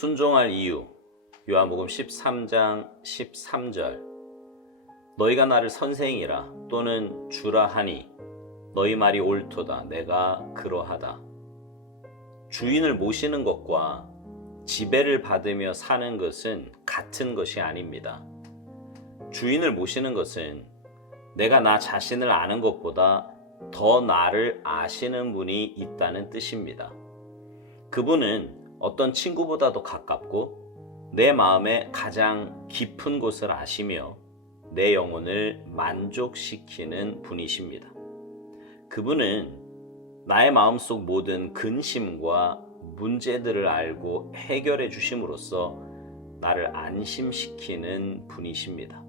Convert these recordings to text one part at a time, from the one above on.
순종할 이유, 요한복음 13장 13절. 너희가 나를 선생이라 또는 주라 하니 너희 말이 옳도다. 내가 그러하다. 주인을 모시는 것과 지배를 받으며 사는 것은 같은 것이 아닙니다. 주인을 모시는 것은 내가 나 자신을 아는 것보다 더 나를 아시는 분이 있다는 뜻입니다. 그분은 어떤 친구보다도 가깝고 내 마음의 가장 깊은 곳을 아시며 내 영혼을 만족시키는 분이십니다. 그분은 나의 마음속 모든 근심과 문제들을 알고 해결해 주심으로써 나를 안심시키는 분이십니다.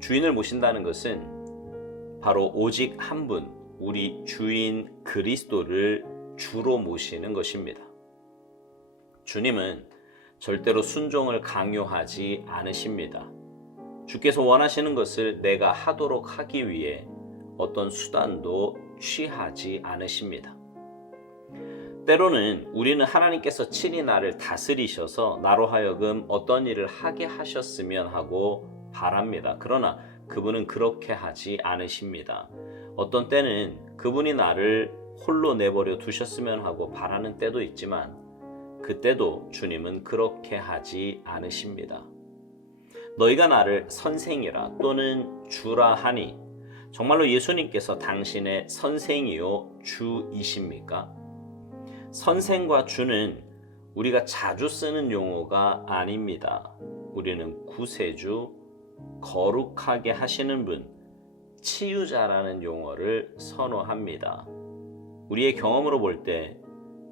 주인을 모신다는 것은 바로 오직 한 분, 우리 주인 그리스도를 주로 모시는 것입니다. 주님은 절대로 순종을 강요하지 않으십니다. 주께서 원하시는 것을 내가 하도록 하기 위해 어떤 수단도 취하지 않으십니다. 때로는 우리는 하나님께서 친히 나를 다스리셔서 나로 하여금 어떤 일을 하게 하셨으면 하고 바랍니다. 그러나 그분은 그렇게 하지 않으십니다. 어떤 때는 그분이 나를 홀로 내버려 두셨으면 하고 바라는 때도 있지만 그때도 주님은 그렇게 하지 않으십니다. 너희가 나를 선생이라 또는 주라 하니 정말로 예수님께서 당신의 선생이요 주이십니까? 선생과 주는 우리가 자주 쓰는 용어가 아닙니다. 우리는 구세주, 거룩하게 하시는 분, 치유자라는 용어를 선호합니다. 우리의 경험으로 볼 때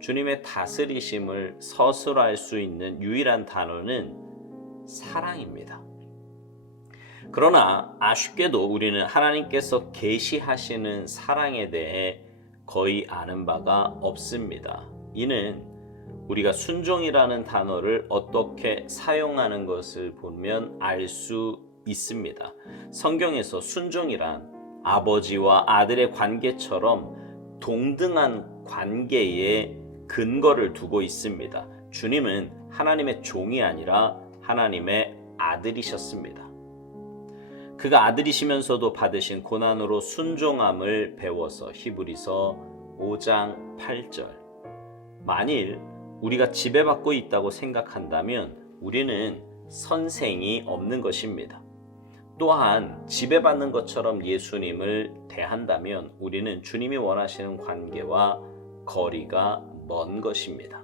주님의 다스리심을 서술할 수 있는 유일한 단어는 사랑입니다. 그러나 아쉽게도 우리는 하나님께서 계시하시는 사랑에 대해 거의 아는 바가 없습니다. 이는 우리가 순종이라는 단어를 어떻게 사용하는 것을 보면 알 수 있습니다. 성경에서 순종이란 아버지와 아들의 관계처럼 동등한 관계에 근거를 두고 있습니다. 주님은 하나님의 종이 아니라 하나님의 아들이셨습니다. 그가 아들이시면서도 받으신 고난으로 순종함을 배워서 히브리서 5장 8절. 만일 우리가 지배받고 있다고 생각한다면 우리는 선생이 없는 것입니다. 또한 지배받는 것처럼 예수님을 대한다면 우리는 주님이 원하시는 관계와 거리가 먼 것입니다.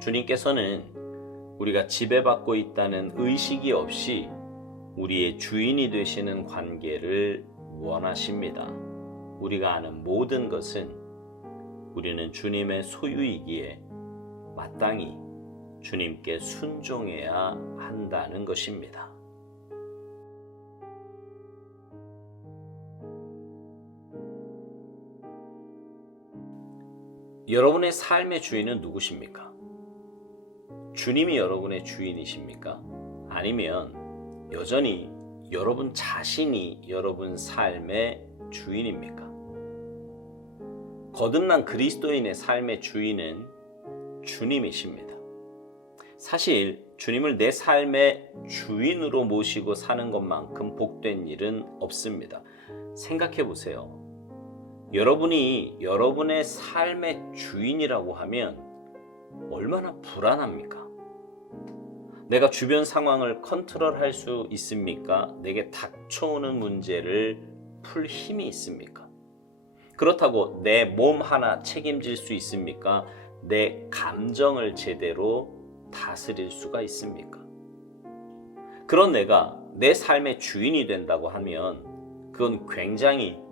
주님께서는 우리가 지배받고 있다는 의식이 없이 우리의 주인이 되시는 관계를 원하십니다. 우리가 아는 모든 것은 우리는 주님의 소유이기에 마땅히 주님께 순종해야 한다는 것입니다. 여러분의 삶의 주인은 누구십니까? 주님이 여러분의 주인이십니까? 아니면 여전히 여러분 자신이 여러분 삶의 주인입니까? 거듭난 그리스도인의 삶의 주인은 주님이십니다. 사실 주님을 내 삶의 주인으로 모시고 사는 것만큼 복된 일은 없습니다. 생각해 보세요. 여러분이 여러분의 삶의 주인이라고 하면 얼마나 불안합니까? 내가 주변 상황을 컨트롤할 수 있습니까? 내게 닥쳐오는 문제를 풀 힘이 있습니까? 그렇다고 내 몸 하나 책임질 수 있습니까? 내 감정을 제대로 다스릴 수가 있습니까? 그런 내가 내 삶의 주인이 된다고 하면 그건 굉장히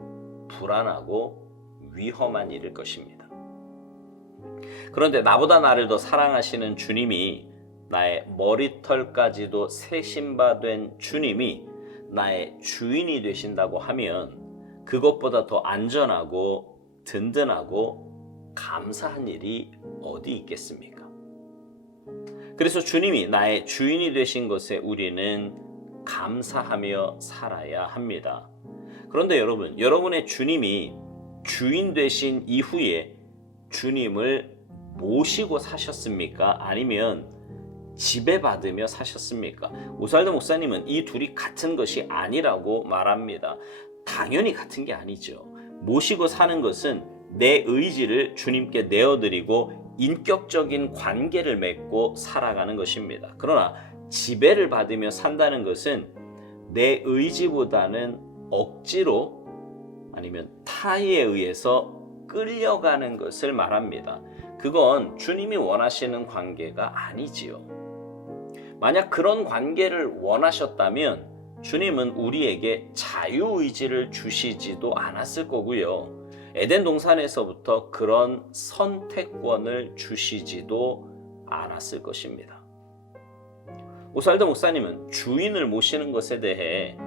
불안하고 위험한 일일 것입니다. 그런데 나보다 나를 더 사랑하시는 주님이, 나의 머리털까지도 세심바된 주님이 나의 주인이 되신다고 하면 그것보다 더 안전하고 든든하고 감사한 일이 어디 있겠습니까? 그래서 주님이 나의 주인이 되신 것에 우리는 감사하며 살아야 합니다. 그런데 여러분, 여러분의 주님이 주인 되신 이후에 주님을 모시고 사셨습니까? 아니면 지배받으며 사셨습니까? 오스왈드 목사님은 이 둘이 같은 것이 아니라고 말합니다. 당연히 같은 게 아니죠. 모시고 사는 것은 내 의지를 주님께 내어드리고 인격적인 관계를 맺고 살아가는 것입니다. 그러나 지배를 받으며 산다는 것은 내 의지보다는 억지로 아니면 타의에 의해서 끌려가는 것을 말합니다. 그건 주님이 원하시는 관계가 아니지요. 만약 그런 관계를 원하셨다면 주님은 우리에게 자유의지를 주시지도 않았을 거고요. 에덴 동산에서부터 그런 선택권을 주시지도 않았을 것입니다. 오스왈드 목사님은 주인을 모시는 것에 대해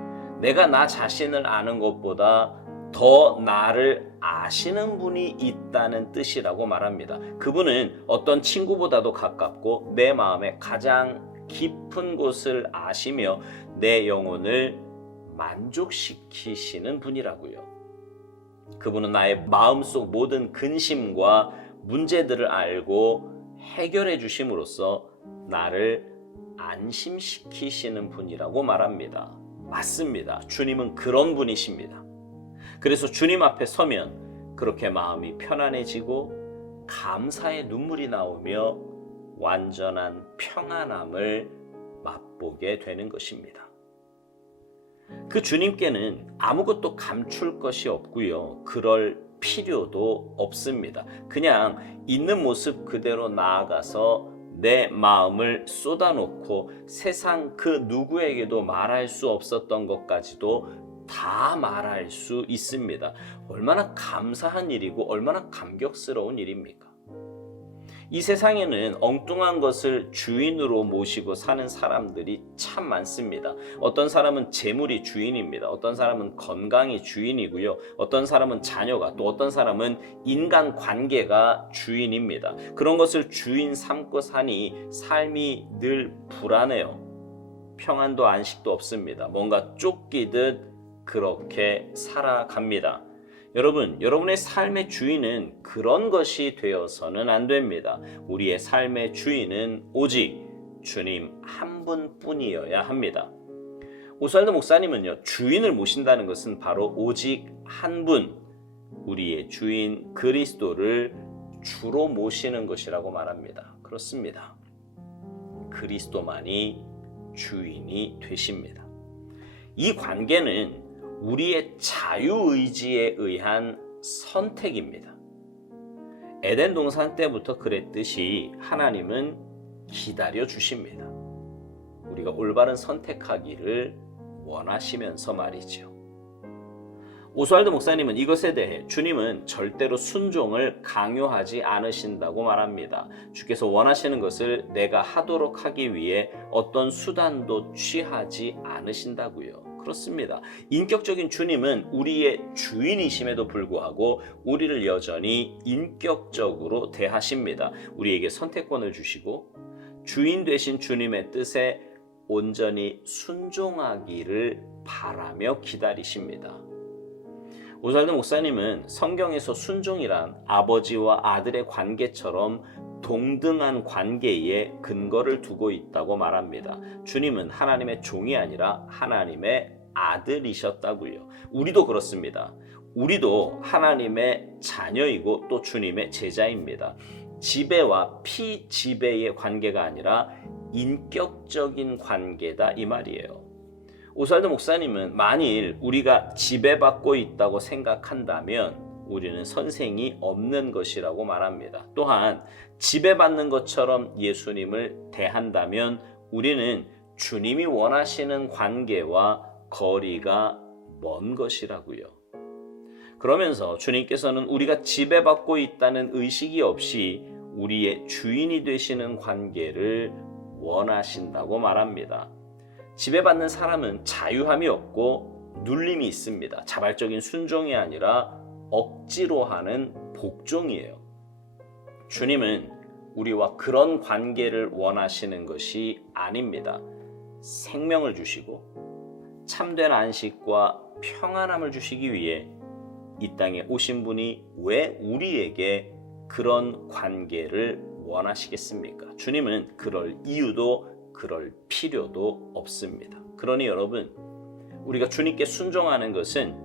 내가 나 자신을 아는 것보다 더 나를 아시는 분이 있다는 뜻이라고 말합니다. 그분은 어떤 친구보다도 가깝고 내 마음의 가장 깊은 곳을 아시며 내 영혼을 만족시키시는 분이라고요. 그분은 나의 마음속 모든 근심과 문제들을 알고 해결해 주심으로써 나를 안심시키시는 분이라고 말합니다. 맞습니다. 주님은 그런 분이십니다. 그래서 주님 앞에 서면 그렇게 마음이 편안해지고 감사의 눈물이 나오며 완전한 평안함을 맛보게 되는 것입니다. 그 주님께는 아무것도 감출 것이 없고요. 그럴 필요도 없습니다. 그냥 있는 모습 그대로 나아가서 내 마음을 쏟아놓고 세상 그 누구에게도 말할 수 없었던 것까지도 다 말할 수 있습니다. 얼마나 감사한 일이고 얼마나 감격스러운 일입니까? 이 세상에는 엉뚱한 것을 주인으로 모시고 사는 사람들이 참 많습니다. 어떤 사람은 재물이 주인입니다. 어떤 사람은 건강이 주인이고요. 어떤 사람은 자녀가, 또 어떤 사람은 인간 관계가 주인입니다. 그런 것을 주인 삼고 사니 삶이 늘 불안해요. 평안도 안식도 없습니다. 뭔가 쫓기듯 그렇게 살아갑니다. 여러분, 여러분의 삶의 주인은 그런 것이 되어서는 안 됩니다. 우리의 삶의 주인은 오직 주님 한 분뿐이어야 합니다. 오스왈드 목사님은요, 주인을 모신다는 것은 바로 오직 한 분, 우리의 주인 그리스도를 주로 모시는 것이라고 말합니다. 그렇습니다. 그리스도만이 주인이 되십니다. 이 관계는 우리의 자유의지에 의한 선택입니다. 에덴 동산 때부터 그랬듯이 하나님은 기다려 주십니다. 우리가 올바른 선택하기를 원하시면서 말이죠. 오스왈드 목사님은 이것에 대해 주님은 절대로 순종을 강요하지 않으신다고 말합니다. 주께서 원하시는 것을 내가 하도록 하기 위해 어떤 수단도 취하지 않으신다고요. 그렇습니다. 인격적인 주님은 우리의 주인이심에도 불구하고 우리를 여전히 인격적으로 대하십니다. 우리에게 선택권을 주시고 주인 되신 주님의 뜻에 온전히 순종하기를 바라며 기다리십니다. 오스왈드 목사님은 성경에서 순종이란 아버지와 아들의 관계처럼 동등한 관계에 근거를 두고 있다고 말합니다. 주님은 하나님의 종이 아니라 하나님의 아들이셨다고요. 우리도 그렇습니다. 우리도 하나님의 자녀이고 또 주님의 제자입니다. 지배와 피지배의 관계가 아니라 인격적인 관계다 이 말이에요. 오스왈드 목사님은 만일 우리가 지배받고 있다고 생각한다면 우리는 선생이 없는 것이라고 말합니다. 또한 지배받는 것처럼 예수님을 대한다면 우리는 주님이 원하시는 관계와 거리가 먼 것이라고요. 그러면서 주님께서는 우리가 지배받고 있다는 의식이 없이 우리의 주인이 되시는 관계를 원하신다고 말합니다. 지배받는 사람은 자유함이 없고 눌림이 있습니다. 자발적인 순종이 아니라 억지로 하는 복종이에요. 주님은 우리와 그런 관계를 원하시는 것이 아닙니다. 생명을 주시고 참된 안식과 평안함을 주시기 위해 이 땅에 오신 분이 왜 우리에게 그런 관계를 원하시겠습니까? 주님은 그럴 이유도 그럴 필요도 없습니다. 그러니 여러분, 우리가 주님께 순종하는 것은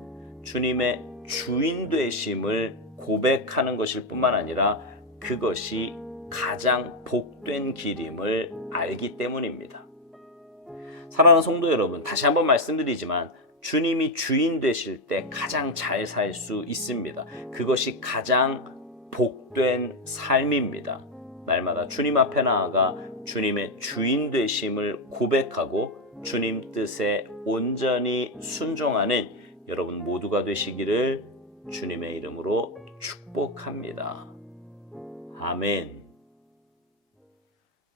주님의 주인 되심을 고백하는 것일 뿐만 아니라 그것이 가장 복된 길임을 알기 때문입니다. 사랑하는 성도 여러분, 다시 한번 말씀드리지만 주님이 주인 되실 때 가장 잘 살 수 있습니다. 그것이 가장 복된 삶입니다. 날마다 주님 앞에 나아가 주님의 주인 되심을 고백하고 주님 뜻에 온전히 순종하는 여러분 모두가 되시기를 주님의 이름으로 축복합니다. 아멘.